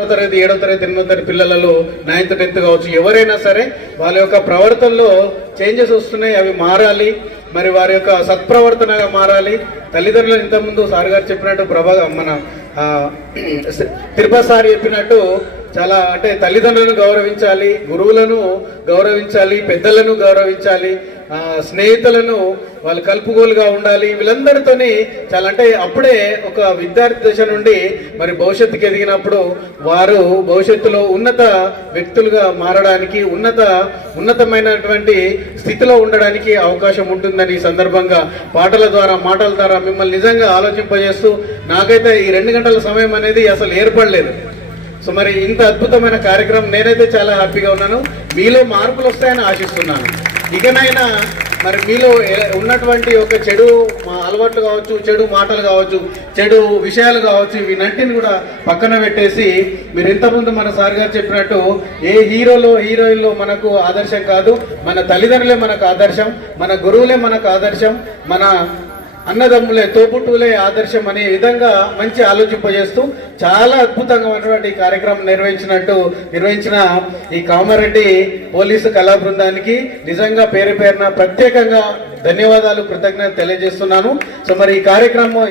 ఆరో తరగతి ఏడో తరగతి ఎనిమిదో తరగతి పిల్లలలో నైన్త్ టెన్త్ కావచ్చు ఎవరైనా సరే వాళ్ళ యొక్క ప్రవర్తనలో చేంజెస్ వస్తున్నాయి అవి మారాలి. మరి వారి యొక్క సత్ప్రవర్తనగా మారాలి. తల్లిదండ్రులు ఇంతకుముందు సార్ గారు చెప్పినట్టు ప్రభా మన తిరుపతి సార్ చెప్పినట్టు చాలా అంటే తల్లిదండ్రులను గౌరవించాలి గురువులను గౌరవించాలి పెద్దలను గౌరవించాలి స్నేహితులను వాళ్ళు కలుపుగోలుగా ఉండాలి. వీళ్ళందరితోని చాలా అంటే అప్పుడే ఒక విద్యార్థి దశ నుండి మరి భవిష్యత్తుకి ఎదిగినప్పుడు వారు భవిష్యత్తులో ఉన్నత వ్యక్తులుగా మారడానికి ఉన్నత ఉన్నతమైనటువంటి స్థితిలో ఉండడానికి అవకాశం ఉంటుందని ఈ సందర్భంగా పాటల ద్వారా మాటల ద్వారా మిమ్మల్ని నిజంగా ఆలోచింపజేస్తూ నాకైతే ఈ రెండు గంటల సమయం అనేది అసలు ఏర్పడలేదు. సో మరి ఇంత అద్భుతమైన కార్యక్రమం నేనైతే చాలా హ్యాపీగా ఉన్నాను. మీలో మార్పులు వస్తాయని ఆశిస్తున్నాను. ఇకనైనా మరి మీలో ఉన్నటువంటి ఒక చెడు అలవాట్లు కావచ్చు చెడు మాటలు కావచ్చు చెడు విషయాలు కావచ్చు వీనన్నింటిని కూడా పక్కన పెట్టేసి మీరు ఇంతకుముందు మన సార్ గారు చెప్పినట్టు ఏ హీరోలో హీరోయిన్లో మనకు ఆదర్శం కాదు. మన తల్లిదండ్రులే మనకు ఆదర్శం మన గురువులే మనకు ఆదర్శం మన అన్నదమ్ములే తోబుట్టులే ఆదర్శం అనే విధంగా మంచి ఆలోచింపజేస్తూ చాలా అద్భుతంగా ఉన్నటువంటి కార్యక్రమం నిర్వహించినట్టు నిర్వహించిన ఈ కామారెడ్డి పోలీసు కళా బృందానికి నిజంగా పేరు పేరున ప్రత్యేకంగా ధన్యవాదాలు కృతజ్ఞత తెలియజేస్తున్నాను. సో మరి ఈ కార్యక్రమం